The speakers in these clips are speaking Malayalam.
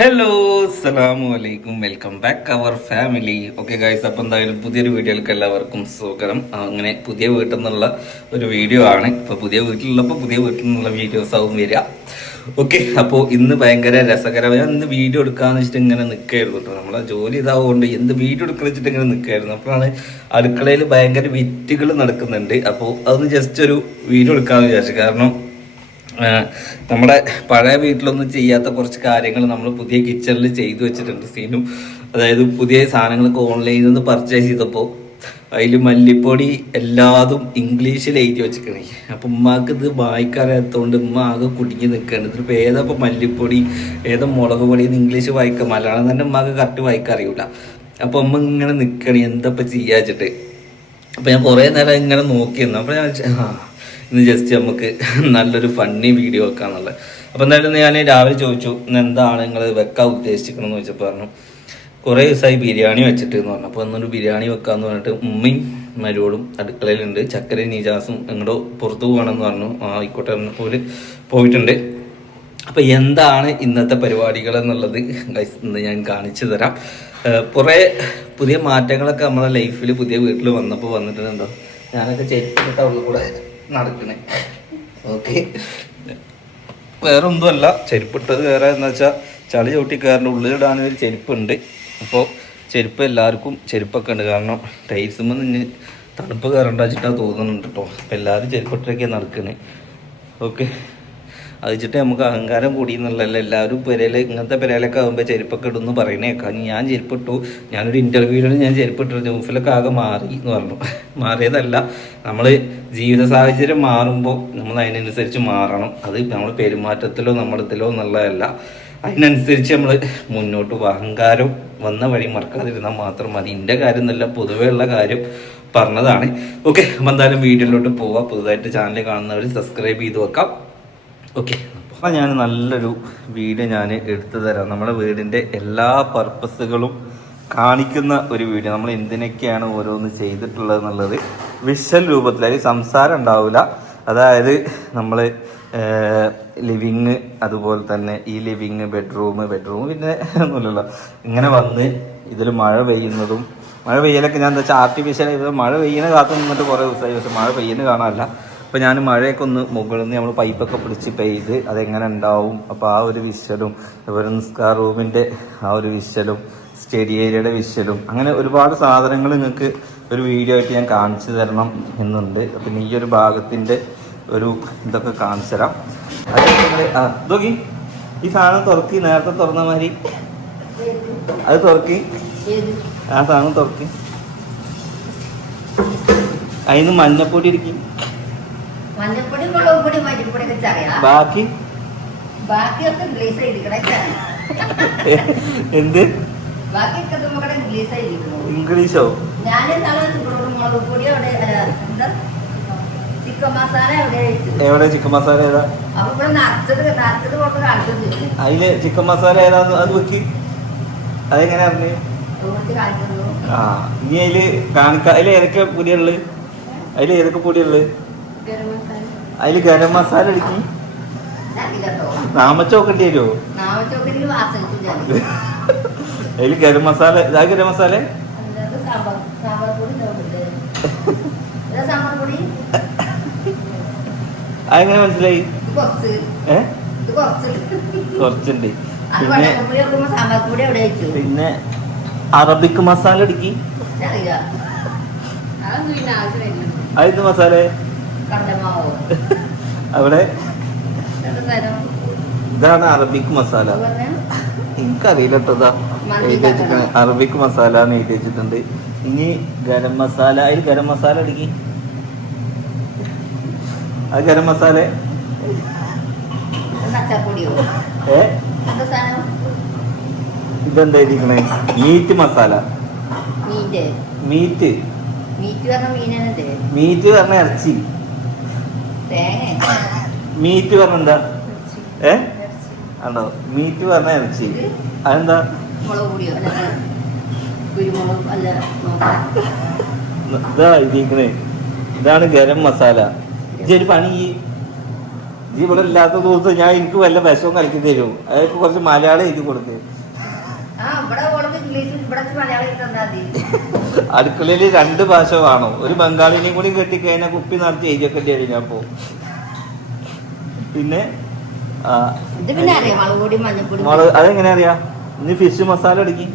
ഹലോ അസ്സലാമു അലൈക്കും, welcome back our family. Okay guys, അപ്പോൾ എന്തായാലും പുതിയൊരു വീഡിയോയിലേക്ക് എല്ലാവർക്കും സ്വാഗതം. അങ്ങനെ പുതിയ വീട്ടിൽ നിന്നുള്ള ഒരു വീഡിയോ ആണ്. ഇപ്പോൾ പുതിയ വീട്ടിലുള്ളപ്പോൾ പുതിയ വീട്ടിൽ നിന്നുള്ള വീഡിയോസ് ആവും വരിക. ഓക്കെ, അപ്പോൾ ഇന്ന് ഭയങ്കര രസകരമായ ഇന്ന് വീഡിയോ എടുക്കാന്ന് വെച്ചിട്ട് ഇങ്ങനെ നിൽക്കായിരുന്നു കേട്ടോ. നമ്മളെ ജോലി ഇതാവുകൊണ്ട് എന്ത് വീഡിയോ എടുക്കുന്ന വെച്ചിട്ട് ഇങ്ങനെ നിൽക്കായിരുന്നു. അപ്പോഴാണ് അടുക്കളയിൽ ഭയങ്കര വിറ്റുകൾ നടക്കുന്നുണ്ട്. അപ്പോൾ അതൊന്ന് ജസ്റ്റ് ഒരു വീഡിയോ എടുക്കാമെന്ന് വിചാരിച്ചു. കാരണം നമ്മുടെ പഴയ വീട്ടിലൊന്നും ചെയ്യാത്ത കുറച്ച് കാര്യങ്ങൾ നമ്മൾ പുതിയ കിച്ചണിൽ ചെയ്തു വെച്ചിട്ടുണ്ട് സീനും. അതായത് പുതിയ സാധനങ്ങളൊക്കെ ഓൺലൈനിൽ നിന്ന് പർച്ചേസ് ചെയ്തപ്പോൾ അതിൽ മല്ലിപ്പൊടി എല്ലാതും ഇംഗ്ലീഷിൽ എഴുതി വെച്ചിരിക്കണേ. അപ്പം ഉമ്മാക്ക് ഇത് വായിക്കാറിയാത്തതുകൊണ്ട് ഉമ്മ ആകെ കുടുങ്ങി നിൽക്കുകയാണ്. ഇതിപ്പോൾ ഏതാ ഇപ്പോൾ മല്ലിപ്പൊടി ഏതാ മുളക് പൊടി എന്ന് ഇംഗ്ലീഷ് വായിക്കാം, മലയാളം തന്നെ ഉമ്മാക്ക് കറക്റ്റ് വായിക്കറിയില്ല. അപ്പോൾ ഉമ്മ ഇങ്ങനെ നിൽക്കണേ എന്തപ്പോൾ ചെയ്യാ വെച്ചിട്ട്. അപ്പോൾ ഞാൻ കുറേ നേരം ഇങ്ങനെ നോക്കിയിരുന്നു. അപ്പോൾ ഞാൻ ഇന്ന് ജസ്റ്റ് നമുക്ക് നല്ലൊരു ഫണ്ണി വീഡിയോ വെക്കാന്നുള്ളത്. അപ്പോൾ എന്തായാലും ഞാൻ രാവിലെ ചോദിച്ചു എന്താണ് നിങ്ങൾ വെക്കാൻ ഉദ്ദേശിക്കണമെന്ന് ചോദിച്ചപ്പോൾ പറഞ്ഞു കുറേ ദിവസമായി ബിരിയാണി വെച്ചിട്ട് എന്ന് പറഞ്ഞു. അപ്പോൾ ഇന്നൊരു ബിരിയാണി വെക്കാമെന്ന് പറഞ്ഞിട്ട് ഉമ്മയും മരുവോളും അടുക്കളയിലുണ്ട്. ചക്കരയും നീജാസും എങ്ങോട്ടോ പുറത്തു പോകണമെന്ന് പറഞ്ഞു. ആയിക്കോട്ടെ പോലെ പോയിട്ടുണ്ട്. അപ്പോൾ എന്താണ് ഇന്നത്തെ പരിപാടികൾ എന്നുള്ളത് ഇന്ന് ഞാൻ കാണിച്ചു തരാം. കുറേ പുതിയ മാറ്റങ്ങളൊക്കെ നമ്മുടെ ലൈഫിൽ പുതിയ വീട്ടിൽ വന്നപ്പോൾ വന്നിട്ടുണ്ടോ. ഞാനൊക്കെ ചെരുപ്പിട്ട ഉള്ളിൽ കൂടെ നടക്കണേ. ഓക്കെ, വേറെ ഒന്നുമല്ല, ചെരുപ്പിട്ടത് വേറെ എന്ന് വെച്ചാൽ ചളി ചവിട്ടി കയറിൻ്റെ ഉള്ളിലിടാനൊരു ചെരുപ്പുണ്ട്. അപ്പോൾ ചെരുപ്പ് എല്ലാവർക്കും ചെരുപ്പൊക്കെ ഉണ്ട്. കാരണം ടൈൽസുമ്പോൾ നിന്ന് തണുപ്പ് കയറേണ്ട വെച്ചിട്ടാണ് തോന്നുന്നുണ്ട് കേട്ടോ. അപ്പോൾ എല്ലാവരും ചെരുപ്പിട്ടൊക്കെയാണ് നടക്കണേ. ഓക്കെ, അത് വെച്ചിട്ട് നമുക്ക് അഹങ്കാരം കൂടി എന്നുള്ളതല്ല. എല്ലാവരും പെരയിൽ ഇങ്ങനത്തെ പെരയിലൊക്കെ ആകുമ്പോൾ ചെരുപ്പൊക്കെ ഇടുന്നു പറയുന്നേക്കാം. ഞാൻ ചെരുപ്പിട്ടു, ഞാനൊരു ഇൻ്റർവ്യൂവിൽ ഞാൻ ചെരുപ്പിട്ടു, ന്യൂസിലൊക്കെ ആകെ മാറി എന്ന് പറഞ്ഞു. മാറിയതല്ല, നമ്മൾ ജീവിത സാഹചര്യം മാറുമ്പോൾ നമ്മൾ അതിനനുസരിച്ച് മാറണം. അത് നമ്മൾ പെരുമാറ്റത്തിലോ നമ്മളിതിലോ എന്നുള്ളതല്ല, അതിനനുസരിച്ച് നമ്മൾ മുന്നോട്ട് അഹങ്കാരം വന്ന വഴി മറക്കാതിരുന്നാൽ മാത്രം മതി. എൻ്റെ കാര്യം എന്നല്ല, പൊതുവേ ഉള്ള കാര്യം പറഞ്ഞതാണ്. ഓക്കെ, അപ്പം എന്തായാലും വീഡിയോയിലോട്ട് പോവാം. പുതുതായിട്ട് ചാനൽ കാണുന്നവർ സബ്സ്ക്രൈബ് ചെയ്ത് വെക്കാം. ഓക്കെ, അപ്പോൾ ഞാൻ നല്ലൊരു വീഡിയോ ഞാൻ എടുത്തു തരാം. നമ്മുടെ വീടിൻ്റെ എല്ലാ പർപ്പസുകളും കാണിക്കുന്ന ഒരു വീഡിയോ. നമ്മൾ എന്തിനൊക്കെയാണ് ഓരോന്ന് ചെയ്തിട്ടുള്ളത് എന്നുള്ളത് വിഷ്വൽ രൂപത്തിൽ, അതിൽ സംസാരം ഉണ്ടാവില്ല. അതായത് നമ്മൾ ലിവിങ്, അതുപോലെ തന്നെ ഈ ലിവിങ്, ബെഡ്റൂം പിന്നെ ഒന്നുമില്ലല്ലോ. ഇങ്ങനെ വന്ന് ഇതിൽ മഴ പെയ്യുന്നതും, മഴ പെയ്യലൊക്കെ ഞാൻ എന്താ വെച്ചാൽ ആർട്ടിഫിഷ്യൽ മഴ പെയ്യുന്ന കാത്തു നിന്നിട്ട് കുറേ ദിവസമായി. പക്ഷെ മഴ പെയ്യുന്ന കാണാനല്ല. അപ്പോൾ ഞാൻ മഴയൊക്കെ ഒന്ന് മുകളിൽ നിന്ന് നമ്മൾ പൈപ്പൊക്കെ പിടിച്ച് പെയ്ത് അതെങ്ങനെ ഉണ്ടാവും. അപ്പോൾ ആ ഒരു വിഷ്വലും, അതുപോലെ നിസ്കാർ റൂമിൻ്റെ ആ ഒരു വിഷ്വലും, സ്റ്റഡി ഏരിയയുടെ വിഷ്വലും, അങ്ങനെ ഒരുപാട് സാധനങ്ങൾ നിങ്ങൾക്ക് ഒരു വീഡിയോ ആയിട്ട് ഞാൻ കാണിച്ചു തരണം എന്നുണ്ട്. പിന്നെ ഈ ഒരു ഭാഗത്തിൻ്റെ ഒരു ഇതൊക്കെ കാണിച്ചു തരാം. അത് നിങ്ങൾ നോക്കി, ഈ സാധനം തുറക്കി, നേരത്തെ തുറന്ന മാതിരി അത് തുറക്കി, ആ സാധനം തുറക്കി, അതിന് മഞ്ഞപ്പൊടി ഇരിക്കും. ബാക്കി എന്ത് ഇംഗ്ലീഷോ? എവിടെ ചിക്കൻ മസാല ഏതാ? അതില് ചിക്കൻ മസാല ഏതാന്ന് അത് വെക്കി. അതെങ്ങനെ അറിഞ്ഞു? ഇനി അതില് കാണിക്ക. അതിൽ ഏതൊക്കെ പൊടിയുള്ളത്? അതിൽ ഏതൊക്കെ പൊടിയുള്ളത്? അതിൽ ഗരം മസാല അടിക്കി. നാമച്ചോക്കേണ്ടി വരുമോ? അതിൽ ഗരം മസാല, ഇതാ ഗരം മസാല. അതെങ്ങനെ മനസ്സിലായി? കുറച്ചുണ്ട്. പിന്നെ അറബിക് മസാല അടിക്കി. അതെന്ത് മസാല? അവിടെ ഇതാണ് അറബിക് മസാല. എനിക്കറിയില്ല കേട്ടോ. എഴുതി വെച്ചിട്ടുണ്ട് അറബിക് മസാല എന്ന് എഴുതി വെച്ചിട്ടുണ്ട്. ഇനി ഗരം മസാല, അതിൽ ഗരം മസാല അടിക്കി. അത് ഗരം മസാല ഇതെന്താ എഴുതിക്കണേ? മീറ്റ് മസാല. മീറ്റ് പറഞ്ഞ ഇറച്ചി. മീറ്റ് പറഞ്ഞ എന്താ? ആണോ? മീറ്റ് പറഞ്ഞ ഇറച്ചി. അതെന്താ? ഇതാ ഇരിക്കണേ, ഇതാണ് ഗരം മസാല. ഇതൊരു പണി, ഇവിടെ ഇല്ലാത്ത ദിവസം ഞാൻ എനിക്ക് വല്ല വിഷവും കളിക്കി തരും. അതൊക്കെ കുറച്ച് മലയാളം എഴുതി കൊടുത്ത് അടുക്കളയില് 2 ഭാഷ വേണം. ഒരു ബംഗാളിനെയും കൂടി കെട്ടിക്കഴിഞ്ഞാൽ കുപ്പി നടത്തി എഴുതിയൊക്കെ ആയിരിക്കും അപ്പൊ. പിന്നെ അതെങ്ങനെ അറിയാം? ഇനി ഫിഷ് മസാല അടിക്കി.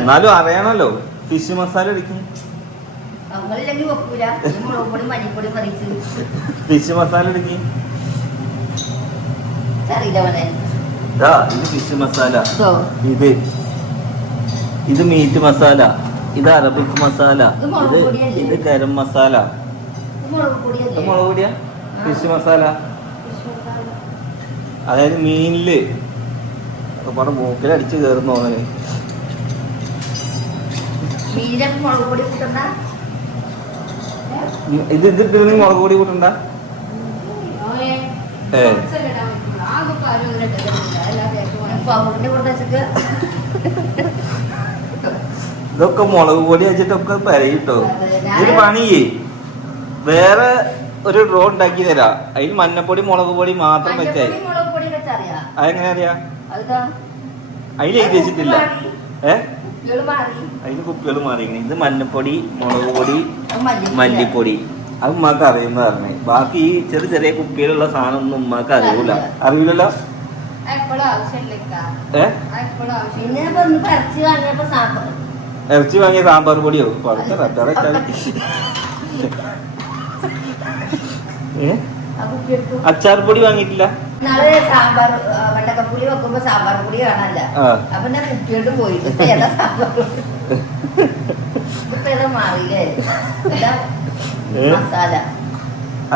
എന്നാലും അറിയണല്ലോ ഫിഷ് മസാല അടിക്കും. ഫിഷ് മസാല അടിക്കും. ഇത് ഫിഷ് മസാല, ഇത് മീറ്റ് മസാല, ഇത് അറബിക് മസാല, ഇത് ഗരം മസാല. ഇത് മുളക് പൊടിയാ? ഫിഷ് മസാല അതായത് മീനില് ഒരുപാട് മൂക്കിൽ അടിച്ച് കയറുന്നു. അങ്ങനെ ഇത് ഇതിട്ട് മുളക് പൊടി കൂട്ടണ്ട. ഇതൊക്കെ മുളക് പൊടി വെച്ചിട്ടൊക്കെ പരയിട്ടോ. ഇത് പണിയേ വേറെ ഒരു ഡ്രോ ഉണ്ടാക്കി തരാം. അതിൽ മഞ്ഞപ്പൊടി മുളക് പൊടി മാത്രം വെച്ചാൽ. അതെങ്ങനെ അറിയാ? അതിൽ എഴുതി വെച്ചിട്ടില്ല. അതിന് കുപ്പികൾ മാറി. ഇത് മഞ്ഞപ്പൊടി, മുളക് പൊടി, മല്ലിപ്പൊടി. അത് ഉമ്മാക്ക് അറിയുന്ന പറഞ്ഞേ. ബാക്കി ഈ ചെറിയ ചെറിയ കുപ്പിയിലുള്ള സാധനം ഒന്നും ഉമ്മാക്ക് അറിയൂല. അറിയില്ലല്ലോ. ഇറച്ചി വാങ്ങിയ സാമ്പാർ പൊടിയോ അച്ചാർ പൊടി വാങ്ങിയിട്ടില്ല. സാമ്പാർ വെണ്ടക്കപ്പുളി വെക്കുമ്പോ സാമ്പാർ പൊടി കാണാനില്ല. അപ്പൊ ഞാൻ കുട്ടിയോട്ട് പോയിട്ട് മാറിയില്ലേ മസാല.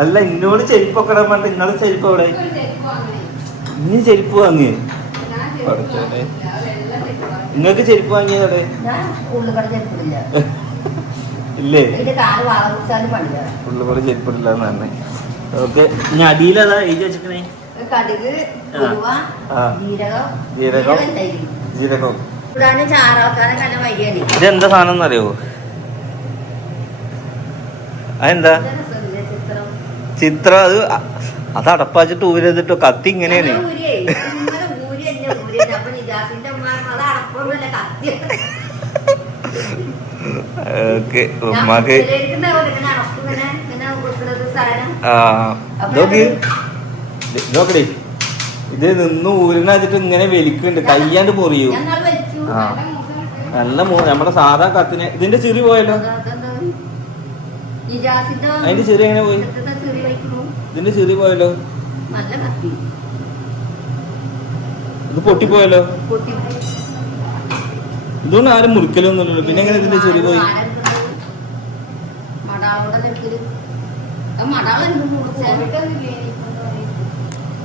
അല്ല ഇന്നോട് ചെരുപ്പൊക്കെ ഇടാൻ വേണ്ട. നിങ്ങള് ചെരുപ്പ് എവിടെ? ഇനി ചെരുപ്പ് വാങ്ങിയേ? നിങ്ങൾക്ക് ചെരുപ്പ് വാങ്ങിയതോടെ ഇല്ലേ? ഉള്ളുകൂടെ ചെരുപ്പിടില്ലാന്ന് പറഞ്ഞേ. ഓക്കെ, ഇനി അടിയിലതാ എഴുതി വെച്ചിട്ടേ ജീരകം. ഇതെന്താ സാധനം എന്നറിയോ? അതെന്താ ചിത്രം? അത് അടപ്പാച്ചിട്ട് ഊരെതിട്ടോ. കത്തി ഇങ്ങനെയാണ്. ഓക്കെ, ഉമ്മാക്ക് നോക്കടേ. ഇത് നിന്ന് ഊരിനാച്ചിട്ട് ഇങ്ങനെ വലിക്കുന്നുണ്ട്. കയ്യാണ്ട് പൊറിയൂ. നല്ല നമ്മുടെ സാധാ കത്തിനെ. ഇതിന്റെ ചിറി പോയല്ലോ. അതിന്റെ ചിറി എങ്ങനെ പോയി? ഇതിന്റെ ചിറി പോയല്ലോ. ഇത് പൊട്ടിപ്പോയല്ലോ. ഇതുകൊണ്ട് ആരും മുറിക്കലൊന്നുമില്ലല്ലോ. പിന്നെ എങ്ങനെ ഇതിന്റെ ചെറി പോയി?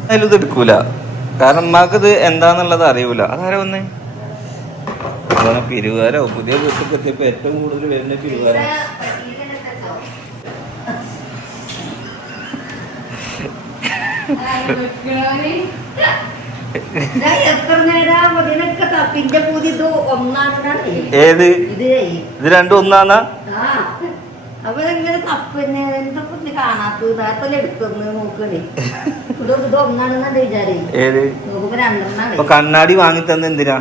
അതിലും ഇത് എടുക്കൂല. കാരണം ഉമ്മാക്കിത് എന്താന്നുള്ളത് അറിയൂല. അതാരാ വന്നേ? അതാണ് പിരുവാരോ. പുതിയ വീട്ടിൽ എത്തിയപ്പോ ഏറ്റവും കൂടുതൽ വരുന്ന പിരുവാരോ. ഏത്? ഇത് രണ്ടും ഒന്നാന്നാ? ഏത്? കണ്ണാടി വാങ്ങി തന്നെ എന്തിനാ?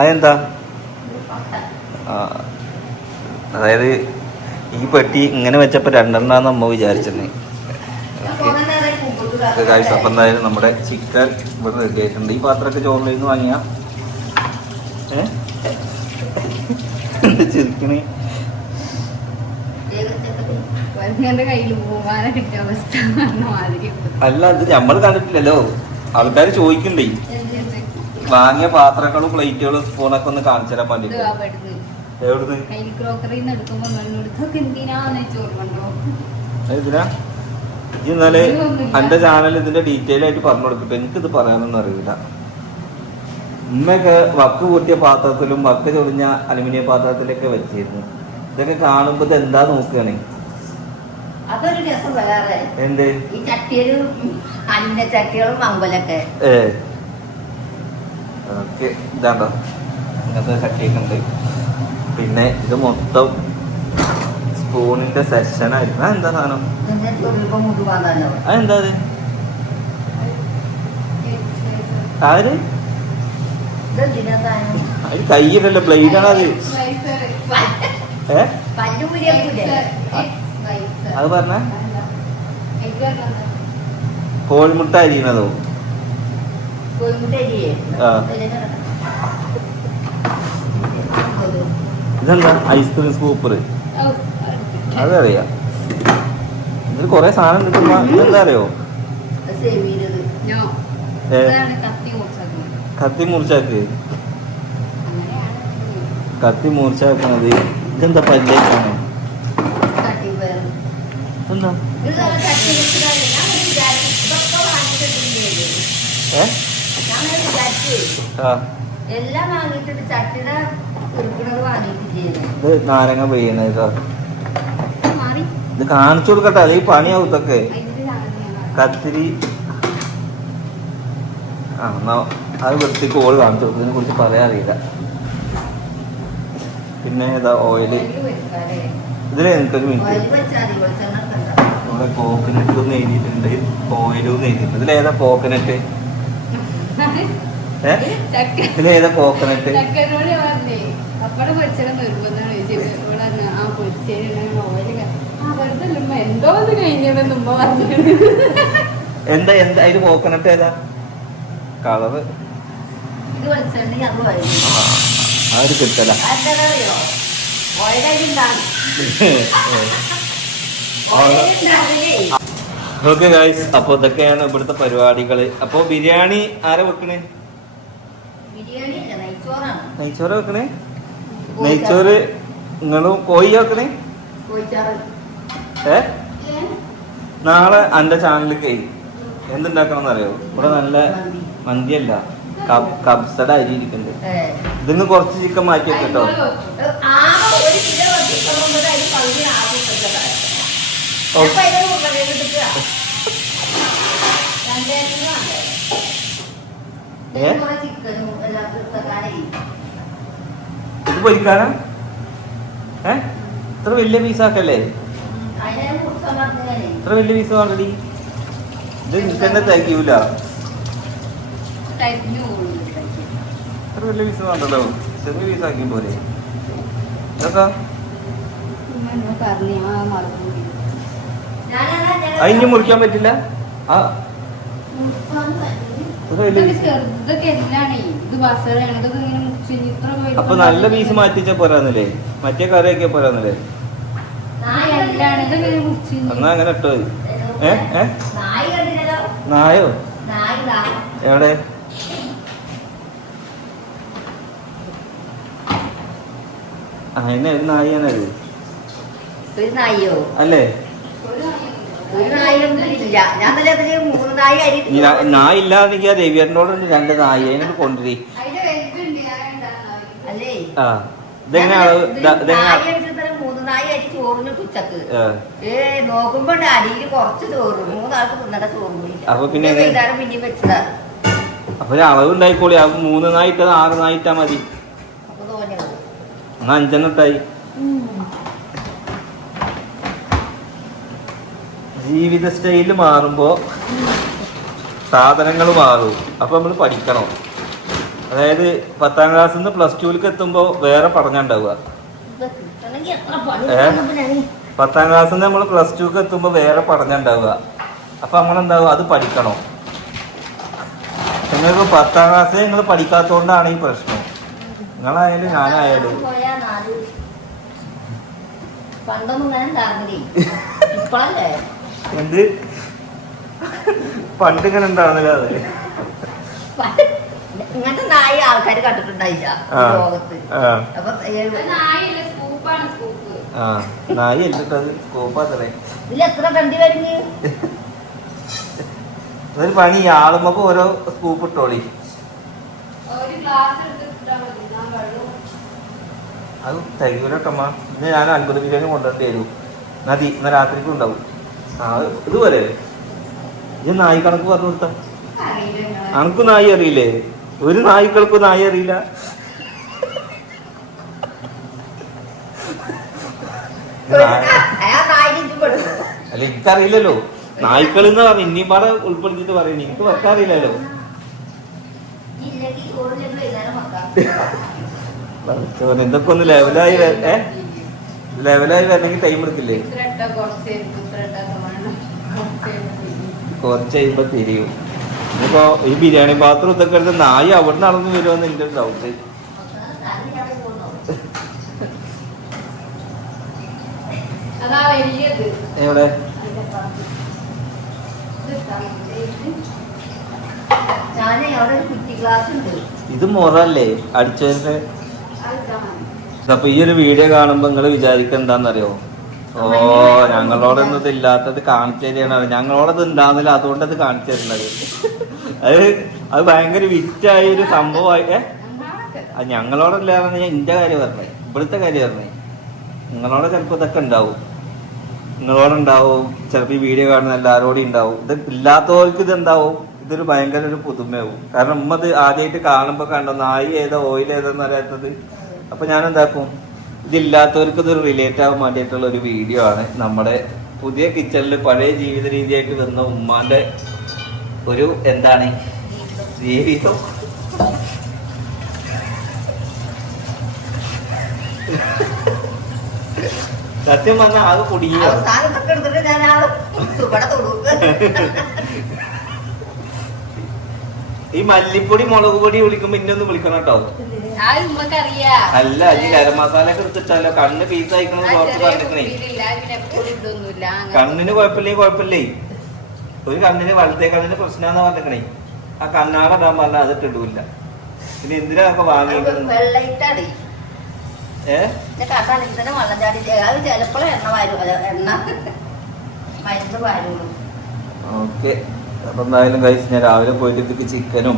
അതെന്താ? അതായത് ഈ പെട്ടി ഇങ്ങനെ വെച്ചപ്പോ 2 അമ്മ വിചാരിച്ചെന്നേ. അപ്പം എന്തായാലും നമ്മുടെ ചിക്കൻ ഇവിടെ റെഡി ആയിട്ടുണ്ട്. ഈ പാത്രമൊക്കെ ചോറിൽ നിന്ന് വാങ്ങിയാ ചിരിക്കണേ. അല്ല, അത് നമ്മൾ കണ്ടിട്ടില്ലല്ലോ. ആൾക്കാർ ചോദിക്കണ്ടേ വാങ്ങിയ പാത്രങ്ങളും പ്ലേറ്റുകളും സ്പൂണൊക്കെ ഒന്ന് കാണിച്ചു തരാൻ വേണ്ടിട്ട്. എവിടുന്ന്? ഇതിനാ ഇന്നലെ എന്റെ ചാനൽ ഇതിന്റെ ഡീറ്റെയിൽ ആയിട്ട് പറഞ്ഞു കൊടുക്കട്ടെ. എനിക്കിത് പറയാനൊന്നും അറിയില്ല. ഉമ്മയൊക്കെ വക്ക് കൂട്ടിയ പാത്രത്തിലും വക്ക് ചൊളിഞ്ഞ അലുമിനിയം പാത്രത്തിലൊക്കെ വെച്ചിരുന്നു. ഇതൊക്കെ കാണുമ്പോ ഇത് എന്താ നോക്കുകയാണ്. എന്ത് ഈ ചട്ടികളും ചട്ടികളും മമ്പലൊക്കെ. ഓക്കെ, ഇതാണ്ടോ ഇങ്ങനത്തെ ചട്ടിയൊക്കെ ഉണ്ട്. പിന്നെ ഇത് മൊത്തം ഫോണിന്റെ സെഷനായിരുന്നു. അതെന്താ സാധനം? അതെന്താ അത്? ആര് അത് കയ്യിലല്ല, ബ്ലേഡാണ് അത്. അത് പറഞ്ഞ കോഴിമുട്ട അരിയണതോ? ഇതെന്താ? Ice cream scooper. അതറിയാം. ഇതിൽ കൊറേ സാധനം കിട്ടുമ്പോ ഇതെന്താ അറിയോ? കത്തി മുറിച്ചാക്ക്. കത്തി മുറിച്ചാക്കണത്. ഇതെന്താ പല്ലേക്കാണ്? എന്താ എല്ലാം വാങ്ങിയിട്ടുണ്ട്. ചട്ടിട ഇത് നാരങ്ങ പെയ്യണ ഇത് കാണിച്ചു കൊടുക്കട്ടെ, അല്ലെങ്കിൽ പണിയാവും ഇതൊക്കെ. കത്തിരി എന്നാ അത് വൃത്തിക്ക് ഓള് കാണിച്ചു കൊടുക്കും. ഇതിനെ കുറിച്ച് പറയാൻ അറിയില്ല. പിന്നെ ഇതാ ഓയില്. ഇതിൽ എനിക്കൊരു മിനിറ്റ്. ഇവിടെ കോക്കനട്ടും എഴുതിയിട്ടുണ്ട്, ഓയിലും എഴുതിയിട്ടുണ്ട്. ഇതിലേതാ കോക്കനട്ട്? ഇതിലേതാ കോക്കനട്ട്? എന്താ എന്താ അതിന് കോക്കനട്ട് ഏതാ കളറ്? അത് കിട്ടല. ഓക്കെ ഗൈസ്, അപ്പൊ ഇതൊക്കെയാണ് ഇവിടുത്തെ പരിപാടികള്. അപ്പൊ ബിരിയാണി ആരാ വെക്കണേ? നെയ്ച്ചോറ് വെക്കണേ? നെയ്ച്ചോറ് നിങ്ങളും കോഴി വെക്കണേ? നാളെ എന്റെ ചാനലിലേക്ക് എന്തുണ്ടാക്കണം അറിയോ? ഇവിടെ നല്ല മന്തിയല്ല, കബ്സയുടെ അരി ഇരിക്കുന്നുണ്ട്. ഇതിന്ന് കുറച്ച് ചിക്കൻ മാറ്റി വെക്കട്ടോ. ഇത് പൊരിക്കാനാ? ഇത്ര വലിയ പീസാക്കല്ലേ? ഇത്ര വലിയ പീസ് ഓൾറെഡി ഇത് നിൽക്കന്നെ തയ്ക്കൂല. ഇത്ര വലിയ പീസ് വേണ്ടല്ലോ, ചെറിയ പീസാക്കി പോലെ. ഇതൊക്കെ അതിന് മുറിക്കാൻ പറ്റില്ല. അപ്പൊ നല്ല പീസ് മാറ്റിച്ച പോരാന്നല്ലേ? മറ്റേ കറിയൊക്കെ പോരാന്നല്ലേ? എന്നാ അങ്ങനെ ഇട്ടോ. നായോ? എവിടെ? അതിനെ ഒരു നായിയാണത് അല്ലേ? നായ ഇല്ലാതെങ്കിൽ രവിയേട്ടനോട് രണ്ട് നായി അതിനോട് കൊണ്ടുവരി. ആ ഇതെങ്ങനെ അപ്പൊ പിന്നെ അപ്പൊ അളവ് ഉണ്ടായിക്കോളി. അപ്പൊ 3 നായി ഇട്ടത് 6 നായി ഇട്ടാ മതി. എന്നാ 5 ഇട്ടായി. ജീവിത സ്റ്റൈല് മാറുമ്പോ സാധനങ്ങൾ മാറും. അപ്പൊ നമ്മൾ പഠിക്കണം. അതായത് 10ാം ക്ലാസ്സിൽ നിന്ന് +2ലേക്ക് എത്തുമ്പോ വേറെ പഠനമുണ്ടാവുക. 10ാം ക്ലാസ്സിൽ നിന്ന് നമ്മൾ +2ക്ക് എത്തുമ്പോ വേറെ പഠനമുണ്ടാവുക. അപ്പൊ നമ്മളെന്താവുക? അത് പഠിക്കണം. നിങ്ങൾക്ക് 10ാം ക്ലാസ്സിൽ നിങ്ങൾ പഠിക്കാത്തോണ്ടാണ് ഈ പ്രശ്നം. നിങ്ങളായാലും ഞാനായാലും എന്ത് പണ്ട് ഇങ്ങനെ ഉണ്ടാവുന്നില്ല. അത് ഇങ്ങനത്തെ നായി ആൾക്കാർ കണ്ടിട്ടുണ്ടായില്ല ലോകത്ത്. നായി അല്ലിട്ടത് സ്കൂപ്പാത്രേ. ഇതിലെത്ര കണ്ടി വരുന്നു? ഒരു പണി ആളുമ്പോ ഓരോ സ്കൂപ്പ് ഇട്ടോളി. അത് തരൂലട്ടമ്മ. ഇന്ന് ഞാൻ 50 ബിരിയാണി കൊണ്ടുവരേണ്ടി വരും. നദി ഇന്ന് രാത്രിക്കും ഉണ്ടാവും. ഇതുപോലെ ഇത് നായി കണക്ക് പറഞ്ഞു കൊടുത്ത അനക്ക് നായി അറിയില്ലേ? ഒരു നായ്ക്കൾക്കും നായി അറിയില്ല. അല്ല എനിക്കറിയില്ലല്ലോ, നായ്ക്കൾ എന്ന് പറഞ്ഞു ഇനിയും പാടെ ഉൾപ്പെടുത്തിട്ട് പറയുന്നു, എനിക്ക് വെക്കാറിയില്ലല്ലോ. ഇതൊക്കെ ഒന്ന് ലെവലായി വരണമെങ്കിൽ ടൈം എടുക്കില്ലേ? കുറച്ച് കഴിയുമ്പോ തിരിയും. ഇനിയിപ്പോ ഈ ബിരിയാണി പാത്രം ഇതൊക്കെ എടുത്ത് നായി അവിടെ നടന്നു വരുമെന്ന് എന്റെ ഒരു ഡൗട്ട്. എവിടെ ഇത് മുറല്ലേ അടിച്ചതിന്റെ? അപ്പൊ ഈ ഒരു വീഡിയോ കാണുമ്പോ നിങ്ങള് വിചാരിക്കെന്താന്നറിയോ? ഓ ഞങ്ങളോടൊന്നും ഇത് ഇല്ലാത്തത് കാണിച്ചു തരികയാണ്, ഞങ്ങളോടത് ഉണ്ടാകുന്നില്ല അതുകൊണ്ട് അത് കാണിച്ചു തരുന്നത്. അത് ഭയങ്കര വിറ്റായ ഒരു സംഭവമായിട്ടേ. അത് ഞങ്ങളോടല്ലാതെ ഞാൻ എന്റെ കാര്യം പറഞ്ഞേ, ഇവിടുത്തെ കാര്യം പറഞ്ഞേ. നിങ്ങളോട് ചിലപ്പോ ഇതൊക്കെ ഉണ്ടാവും, നിങ്ങളോടുണ്ടാവും, ചിലപ്പോ ഈ വീഡിയോ കാണുന്ന എല്ലാവരോടും ഉണ്ടാവും. ഇത് ഇല്ലാത്തവർക്ക് ഇത് എന്താവും, ഇതൊരു ഭയങ്കര ഒരു പുതുമയാവും. കാരണം ഉമ്മ ഇത് ആദ്യമായിട്ട് കാണുമ്പോ കണ്ടോ നായി ഏതാ ഓയിൽ ഏതാന്ന് അറിയാത്തത്. അപ്പൊ ഞാൻ എന്താക്കും, ഇതില്ലാത്തവർക്ക് ഇതൊരു റിലേറ്റ് ആവാൻ വേണ്ടിയിട്ടുള്ള ഒരു വീഡിയോ ആണ്. നമ്മുടെ പുതിയ കിച്ചണിൽ പഴയ ജീവിത രീതിയായിട്ട് വന്ന ഉമ്മാന്റെ ഒരു എന്താണ് ജീവിതം. സത്യം പറഞ്ഞാൽ അത് കുടിയോ ഈ മല്ലിപ്പൊടി മുളക് പൊടി വിളിക്കുമ്പോ ഇന്നൊന്ന് വിളിക്കണം കേട്ടോ. അല്ല ഈ ഗരം മസാല ഒക്കെ എടുത്തിട്ടാലോ കണ്ണ് പീസ് അയക്കണമെന്ന് ഡോക്ടർ പറഞ്ഞിരിക്കണേ. കണ്ണിന് കുഴപ്പമില്ലേ, ഒരു കണ്ണിന് വലത്തേ കണ്ണിന് പ്രശ്നമാണെന്ന് പറഞ്ഞിരിക്കണേ. ആ കണ്ണാട ഇടാൻ പറഞ്ഞാൽ അത് ഇട്ടിട്ടില്ല. പിന്നെ എന്തിനാ ഒക്കെ വാങ്ങിക്കുന്നത്? ഓക്കെ. അപ്പൊ എന്തായാലും കഴിച്ച് ഞാൻ രാവിലെ പോയിട്ട് ഇതിക്ക് ചിക്കനും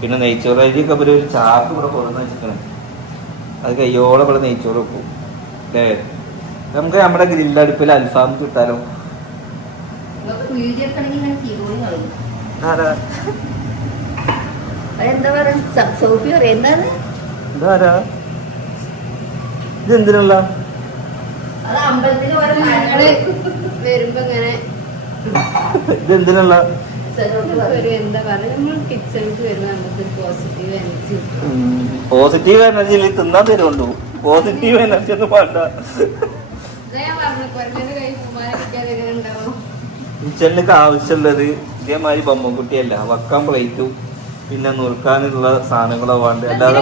പിന്നെ നെയ്ച്ചോറ് അരിയൊക്കെ ഒരു ചാക്ക് ഇവിടെ കൊടുക്കുന്ന ചിക്കനും അത് കയ്യോടെ ഇവിടെ നെയ്ച്ചോറ് വെക്കും അല്ലേ. നമുക്ക് നമ്മുടെ ഗ്രില്ലടുപ്പിൽ അൽഫാം കിട്ടാലോ. ഇത് എന്തിനുള്ള ഇതെന്തിനുള്ള പോസിറ്റീവ് എനർജി തിന്നാൻ തരുന്നുണ്ടോ? പോസിറ്റീവ് എനർജി ഒന്നും വേണ്ട. കിച്ചണിലേക്ക് ആവശ്യമുള്ളത് ഇതേമാതിരി ബൊമ്മക്കുട്ടിയല്ല, വക്കാൻ പ്ലേറ്റും പിന്നെ നുറുക്കാനുള്ള സാധനങ്ങളോ വേണ്ട. അല്ലാതെ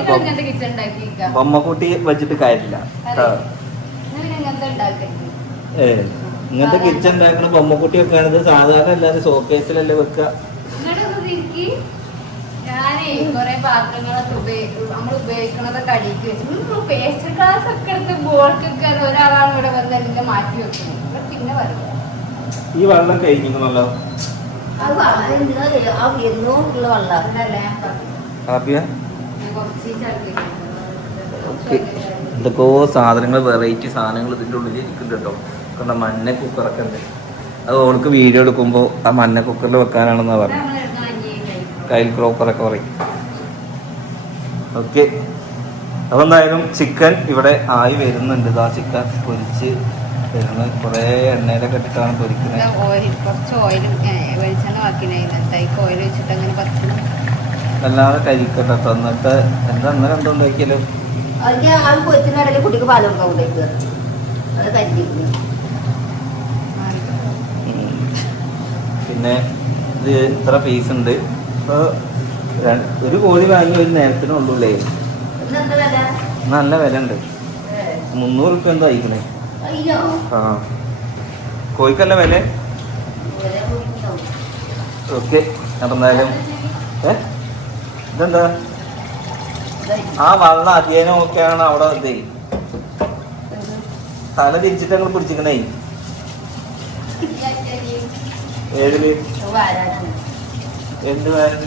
ബൊമ്മക്കുട്ടി വെച്ചിട്ട് കാര്യമില്ല. ഇങ്ങനത്തെ കിച്ചൺ ഉണ്ടാക്കുന്ന ബൊമ്മക്കുട്ടി വെക്കാണത് സാധാരണ അല്ലാതെ ഷോക്കേസിലല്ലേ വെക്കുക. ഞാനേ കൊറേ പാത്രങ്ങളൊക്കെ നമ്മൾ ഉപയോഗിക്കണതൊക്കെ അടിക്ക് വെച്ചു പേസ്റ്റ് ഗ്ലാസ് ഒക്കെ എടുത്ത് ബോൾക്കൊക്കെ ഒരാളാണ് ഇവിടെ വന്ന് എല്ലാം മാറ്റി വെക്കുന്നത്. പിന്നെ പറയാം ഈ വെള്ളം കഴിഞ്ഞിട്ടുണ്ടല്ലോ. എന്തൊക്കെയോ സാധനങ്ങൾ വെറൈറ്റി സാധനങ്ങൾ ഇതിൻ്റെ ഉള്ളിൽ ഇരിക്കുന്നുണ്ട് കേട്ടോ. കണ്ട മഞ്ഞ കുക്കറൊക്കെ ഉണ്ട്. അത് ഓൾക്ക് വീഡിയോ എടുക്കുമ്പോൾ ആ മഞ്ഞ കുക്കറിൽ വെക്കാനാണെന്നാ പറഞ്ഞു. കയ്യിൽ ക്രോക്കറൊക്കെ പറയും. ഓക്കെ. അപ്പോൾ എന്തായാലും ചിക്കൻ ഇവിടെ ആയി വരുന്നുണ്ട്. ആ ചിക്കൻ പൊരിച്ച് വരുന്നത് കുറേ എണ്ണയിലൊക്കെ ഇട്ടിട്ടാണ് പൊരിക്കുന്നത്. അല്ലാതെ കരിക്കട്ടെ തന്നിട്ട് എന്താ എണ്ണ കണ്ടുണ്ടാക്കിയാലോ. കുട്ടിക്ക് പാൽ കൊടുക്കാൻ അത് കരിക്കുന്നു. പിന്നെ ഇത് ഇത്ര പീസ് ഉണ്ട്. ഇപ്പോൾ ഒരു കോഴി വാങ്ങി ഒരു നേരത്തിനുള്ളൂല്ലേ. നല്ല വില ഉണ്ട്. 300 രൂപ എന്തോ അയക്കണേ. ആ കോഴിക്കല്ല വില. ഓക്കെ. അപ്പം എന്തായാലും ഇതെന്താ ആ വെള്ളം അധികം ഒക്കെയാണ് അവിടെ ഇതേ തല തിരിച്ചിട്ട് ഞങ്ങൾ പിടിച്ചിക്കണേ. ഏതില് എന്ത് വേണം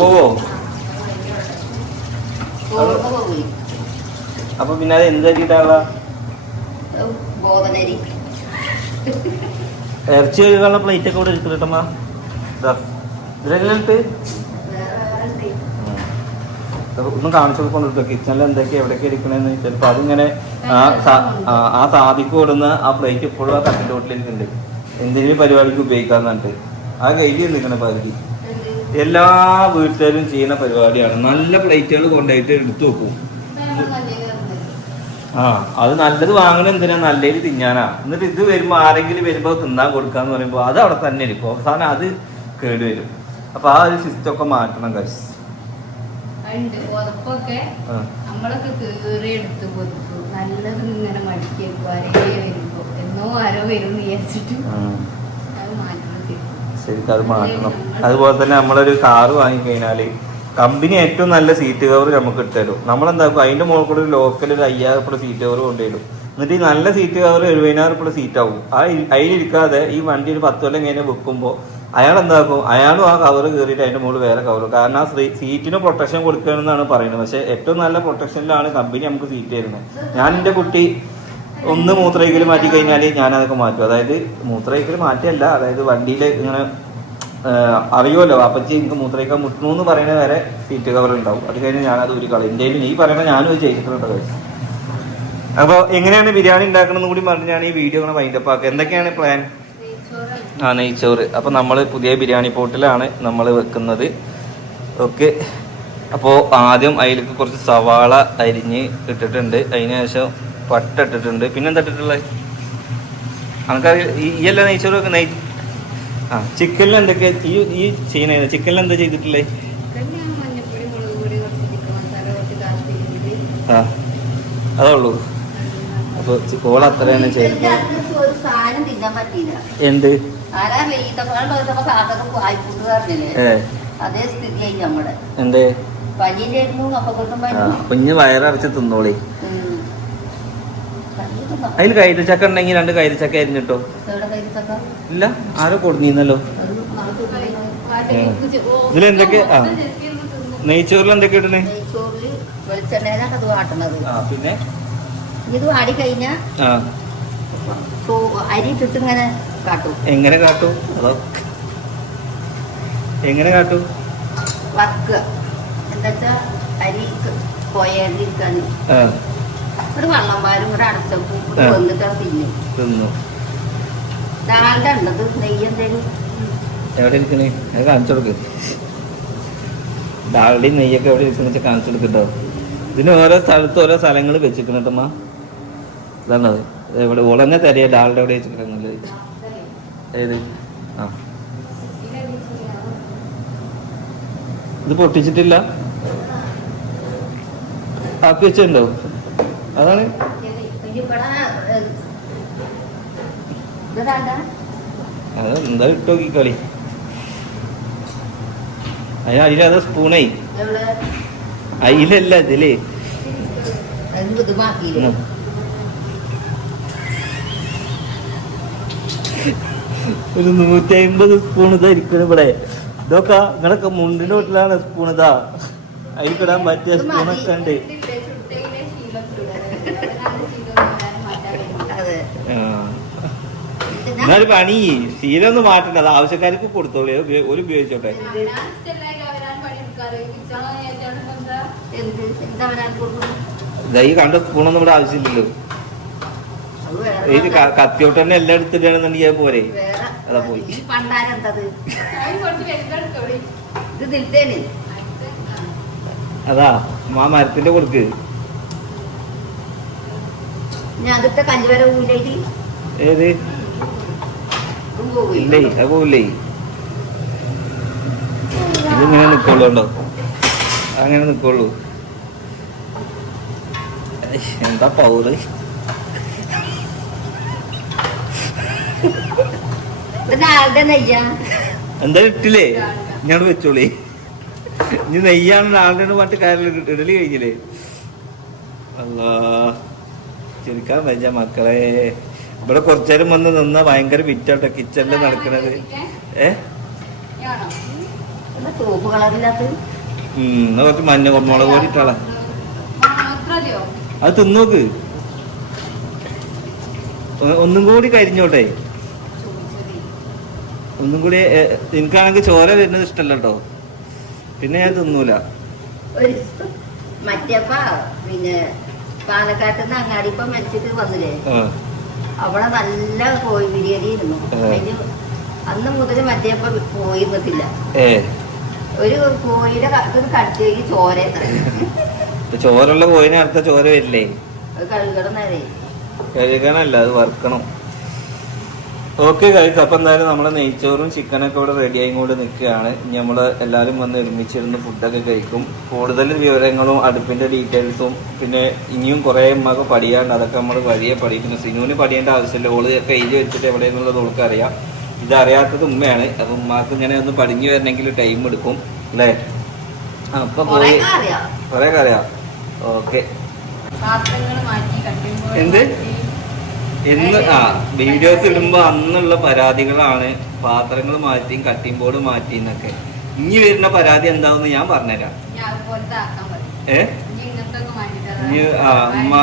പോവോ? അപ്പൊ പിന്നെ അത് എന്ത് പറ്റിട്ടാണ ഇറച്ചി കഴിക്കാനുള്ള പ്ലേറ്റ് ഒക്കെ ഇവിടെ ഇരിക്കട്ടമ്മ. ഇതിലിട്ട് ഒന്നും കാണിച്ചു കൊടുക്കൊണ്ടിട്ടോ കിച്ചണിൽ എന്തൊക്കെയാ എവിടെയൊക്കെ ഇരിക്കണെന്ന് ചിലപ്പോൾ അതിങ്ങനെ ആ സാധിക്ക് കൊടുന്ന ആ പ്ലേറ്റ് ഇപ്പോഴും ആ കട്ടിൻ്റെ വീട്ടിലിരിക്കുന്നുണ്ട്. എന്തെങ്കിലും പരിപാടിക്ക് ഉപയോഗിക്കാന്നുണ്ട് ആ കയ്യിൽ നിൽക്കണ പകുതി. എല്ലാ വീട്ടുകാരും ചെയ്യുന്ന പരിപാടിയാണ്. നല്ല പ്ലേറ്റുകൾ കൊണ്ടുപോയിട്ട് എടുത്തു വെക്കും. അത് നല്ലത് വാങ്ങണ എന്തിനാ, നല്ലത് തിന്നാനാ. എന്നിട്ട് ഇത് വരുമ്പോ ആരെങ്കിലും വരുമ്പോ തിന്നാൻ കൊടുക്കാന്ന് പറയുമ്പോ അത് അവിടെ തന്നെ ഇരിക്കും. അവസാനം അത് കേടുവരും. അപ്പൊ ആ ഒരു സിസ്റ്റം ഒക്കെ മാറ്റണം ഗൈസ്. നമ്മളൊക്കെ കീറി എടുത്ത് കൊടുക്കും. നല്ലത് ഇങ്ങനെ മടിക്കി വെക്കും. ആരെങ്കിലും വരുമ്പോ എന്നോ ആരോ വരും വിചാരിച്ചിട്ട് അത് മാറ്റണം. ശരിക്കും അത് മാറ്റണം. അതുപോലെ തന്നെ നമ്മളൊരു കാറ് വാങ്ങിക്കഴിഞ്ഞാല് കമ്പനി ഏറ്റവും നല്ല സീറ്റ് കവർ നമുക്ക് ഇട്ടുതരും. നമ്മളെന്താക്കും അതിന്റെ മുകളിൽ കൂടെ ഒരു ലോക്കൽ ഒരു 5000 രൂപ സീറ്റ് കവർ കൊണ്ടുവരും. എന്നിട്ട് ഈ നല്ല സീറ്റ് കവർ 70,000 രൂപ സീറ്റ് ആവും. അതിലിരിക്കാതെ ഈ വണ്ടി ഒരു 10 കൊല്ലം കഴിഞ്ഞ് വെക്കുമ്പോൾ അയാൾ എന്താക്കും, അയാളും ആ കവർ കയറിയിട്ട് അതിന്റെ മുകളിൽ വേറെ കവർ. കാരണം ആ സീറ്റിന് പ്രൊട്ടക്ഷൻ കൊടുക്കുകയാണെന്നാണ് പറയുന്നത്. പക്ഷെ ഏറ്റവും നല്ല പ്രൊട്ടക്ഷനിലാണ് കമ്പനി നമുക്ക് സീറ്റ് തരുന്നത്. ഞാൻ എൻ്റെ കുട്ടി ഒന്ന് മൂത്രയ്ക്കൽ മാറ്റി കഴിഞ്ഞാൽ ഞാനതൊക്കെ മാറ്റും. അതായത് മൂത്രയ്ക്കൽ മാറ്റിയല്ല, അതായത് വണ്ടിയിൽ ഇങ്ങനെ അറിയുമല്ലോ അപ്പച്ചി എനിക്ക് മൂത്രയ്ക്കാൻ മുട്ടണു എന്ന് പറയുന്ന വരെ സീറ്റ് കവർ ഉണ്ടാവും. അത് കഴിഞ്ഞ് ഞാനത് ഒരു കളി ഇന്ത്യയിൽ ഈ പറയുന്ന ഞാനും ഒരു ചെയ്തിട്ടുണ്ട്. അപ്പോൾ എങ്ങനെയാണ് ബിരിയാണി ഉണ്ടാക്കണമെന്ന് കൂടി പറഞ്ഞ് ഞാൻ ഈ വീഡിയോ ഇങ്ങനെ വൈൻഡപ്പ് ആക്കുക. എന്തൊക്കെയാണ് പ്ലാൻ? നെയ്ച്ചോറ്. അപ്പോൾ നമ്മൾ പുതിയ ബിരിയാണി പോട്ടിലാണ് നമ്മൾ വെക്കുന്നത്. ഓക്കെ. അപ്പോൾ ആദ്യം അതിലേക്ക് കുറച്ച് സവാള അരിഞ്ഞ് ഇട്ടിട്ടുണ്ട്. അതിന് ശേഷം പട്ട ഇട്ടിട്ടുണ്ട്. പിന്നെന്താ ഇട്ടിട്ടുള്ളത്? നമുക്കറിയാം ഈ എല്ലാം നെയ്ച്ചോറ് വെക്കുന്ന ചിക്കനിൽ എന്തൊക്കെയാ ഈ ചെയ്യണ? ചിക്കനിൽ എന്താ ചെയ്തിട്ടുള്ളത്? അതുള്ളൂ. അപ്പൊ ഓൾ അത്ര തന്നെ ചെയ്തു. എന്ത് എന്തേ കുഞ്ഞ് വയറടച്ച് തിന്നോളി. അതിൽ കൈതച്ചക്ക ഉണ്ടെങ്കിൽ 2 കൈതച്ചക്ക അരിഞ്ഞിട്ടോ. ഇല്ല, ആരോ കൊടുന്നീന്നല്ലോ. ഇതിലെന്തൊക്കെ നെയ്ച്ചോറിൽ എന്തൊക്കെ ഇടണേ? പിന്നെ ഇത് വാടി കഴിഞ്ഞാ അരി ഇട്ടിട്ട് ഇങ്ങനെ കാട്ടും. എങ്ങനെ കാട്ടും? അതോ എങ്ങനെ കാട്ടും? വറുക്കുക. എന്താ അരി പോയാണ്ടിരിക്കാന് ഒരു വെള്ളം പാലും ഒരു അടച്ചപ്പും വന്നിട്ട് തിന്നു. ഡാൽഡ ഉള്ളത് നെയ്യ് എന്തേലും എവിടെ ഇരിക്കണേ? അത് കാണിച്ചു കൊടുക്ക്. ഡാൽഡയും നെയ്യൊക്കെ എവിടെ ഇരിക്കുന്ന വെച്ചാൽ കാണിച്ചു കൊടുക്കട്ടോ. ഇതിന് ഓരോ സ്ഥലത്ത് ഓരോ സ്ഥലങ്ങൾ വെച്ചിരിക്കണട്ടമ്മ. ഇതാണത്. എവിടെ ഉടനെ തരിക ഡാൽഡ എവിടെ വെച്ചിരിക്കുന്നത്? ഏത്? ഇത് പൊട്ടിച്ചിട്ടില്ല, ആക്കി വെച്ചിട്ടുണ്ടോ? അതാണ് അതെന്താ ഇട്ടോ ഈ കളി. അതിലത് സ്പൂണേ അയിലല്ല ഇതില് ഒരു 150 സ്പൂൺ ഇതായിരിക്കണം ഇവിടെ. ഇതൊക്കെ നിങ്ങളൊക്കെ മുണ്ടിന്റെ വീട്ടിലാണ് സ്പൂൺ. ഇതാ അതിൽക്കിടാൻ പറ്റിയ സ്പൂണൊക്കെ ഉണ്ട്. എന്നാലും പണി ശീലമൊന്നും മാറ്റണ്ട. അത് ആവശ്യക്കാർക്ക് കൊടുത്തോളൂ. ഒരു ഉപയോഗിച്ചോട്ടെ. ഈ കണ്ട സ്പൂണൊന്നും ഇവിടെ ആവശ്യമില്ലല്ലോ. ഇത് കത്തിയോട്ട് തന്നെ എല്ലാം എടുത്തിട്ടാണെന്നുണ്ടെങ്കിൽ പോരെ. അതാ പോയി. അതാ ആ മരത്തിന്റെ കൊടുക്ക്. ഏത്? ഇല്ലേ, അത് പോവില്ലേ. ഇതിങ്ങനെ നിക്കുള്ളൂ. ഉണ്ടോ? അങ്ങനെ നിക്കുള്ളൂ. എന്താ പൗറ്? എന്താ ഇട്ടില്ലേ? ഞാൻ വെച്ചോളേ. ഇനി നെയ്യാണ് ആളുടെ പാട്ട് കാര്യം ഇടല് കഴിഞ്ഞില്ലേ? അല്ലാ ചെറുക്കാൻ വെച്ച മക്കളെ. ഇവിടെ കുറച്ചേരം വന്ന് നിന്നാ ഭയങ്കര വിറ്റാട്ടോ കിച്ചണില് നടക്കണത്. കുറച്ച് മഞ്ഞ മുളക് പൊടി ഇട്ടാളാ. അത് തിന്നോക്ക്. ഒന്നും കൂടി കരിഞ്ഞോട്ടെ. ഒന്നും കൂടി. എനിക്കാണെങ്കിൽ ചോര വരുന്നത് ഇഷ്ടമല്ല കേട്ടോ. പിന്നെ ഞാൻ തിന്നൂല. മറ്റേപ്പ പിന്നെ പാലക്കാട്ടിൽ നിന്ന് അങ്ങാടിപ്പ മരിച്ചിട്ട് വന്നില്ലേ, അവിടെ നല്ല കോഴി ബിരിയാണി ഇരുന്നു. അതിന് അന്ന് മുതൽ മറ്റേപ്പ പോയിരുന്നിട്ടില്ല. ഒരു കോഴിയുടെ കടിച്ചേക്ക് ചോര ചോറുള്ള കോഴിനെ അടുത്ത ചോര വരില്ലേ? കഴുകണം നേരെ കഴുകണല്ല, അത് വറുക്കണം. ഓക്കെ കഴിച്ചു. അപ്പൊ എന്തായാലും നമ്മളെ നെയ്ച്ചോറും ചിക്കനൊക്കെ ഇവിടെ റെഡിയായി കൊണ്ട് നിൽക്കുകയാണ്. ഇനി നമ്മള് എല്ലാവരും വന്ന് ഒരുമിച്ചിരുന്ന് ഫുഡൊക്കെ കഴിക്കും. കൂടുതൽ വിവരങ്ങളും അടുപ്പിന്റെ ഡീറ്റെയിൽസും പിന്നെ ഇനിയും കുറെ ഉമ്മക്ക് പഠിയാണ്ട്, അതൊക്കെ നമ്മൾ വഴിയെ പഠിക്കുന്നു. സിനുവിന് പഠിയേണ്ട ആവശ്യമില്ല, ഓള് ഒക്കെ എഴുതി വെച്ചിട്ട് എവിടെയെന്നുള്ളത് ഓൾക്ക് അറിയാം. ഇതറിയാത്തത് ഉമ്മയാണ്. അപ്പൊ ഉമ്മാക്ക് ഇങ്ങനെ ഒന്ന് പഠിഞ്ഞു വരണമെങ്കിൽ ടൈം എടുക്കും അല്ലേ? അപ്പൊ പോയി കൊറേ അറിയാം. ഓക്കെ എന്ത് എന്ന് വീഡിയോസ് ഇടുമ്പോ അന്നുള്ള പരാതികളാണ് പാത്രങ്ങൾ മാറ്റിയും കട്ടിംഗ് ബോർഡ് മാറ്റി എന്നൊക്കെ. ഇനി വരുന്ന പരാതി എന്താണെന്ന് ഞാൻ പറഞ്ഞുതരാം.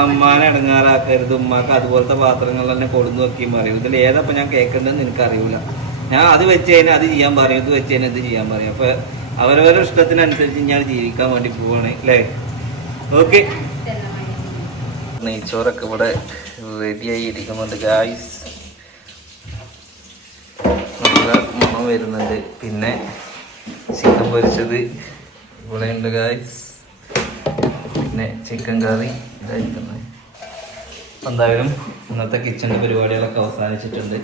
ഉമ്മാനെ ഇടങ്ങാറാക്കരുത്, ഉമ്മാക്ക് അതുപോലത്തെ പാത്രങ്ങൾ തന്നെ കൊടുന്നു നോക്കിയും പറയും. ഇതിൽ ഏതപ്പോ ഞാൻ കേൾക്കേണ്ടതെന്ന് എനിക്കറിയൂല. ഞാൻ അത് വെച്ച് കഴിഞ്ഞാൽ അത് ചെയ്യാൻ പറയും, ഇത് വെച്ച് കഴിഞ്ഞാൽ ഇത് ചെയ്യാൻ പറയും. അപ്പൊ അവരവരുടെ ഇഷ്ടത്തിനനുസരിച്ച് ഞാൻ ജീവിക്കാൻ വേണ്ടി പോവാണ് അല്ലേ? ഓക്കെ. നെയ്ച്ചോറൊക്കെ ഇവിടെ റെഡിയായി ഇരിക്കുന്നുണ്ട് ഗായ്സ്. നല്ല മണം വരുന്നുണ്ട്. പിന്നെ ചിക്കൻ പൊരിച്ചത് ഇവിടെ ഉണ്ട് ഗായ്സ്. പിന്നെ ചിക്കൻ കറി ഇതായിരിക്കുന്നത്. എന്തായാലും ഇന്നത്തെ കിച്ചണിന്റെ പരിപാടികളൊക്കെ അവസാനിച്ചിട്ടുണ്ട്.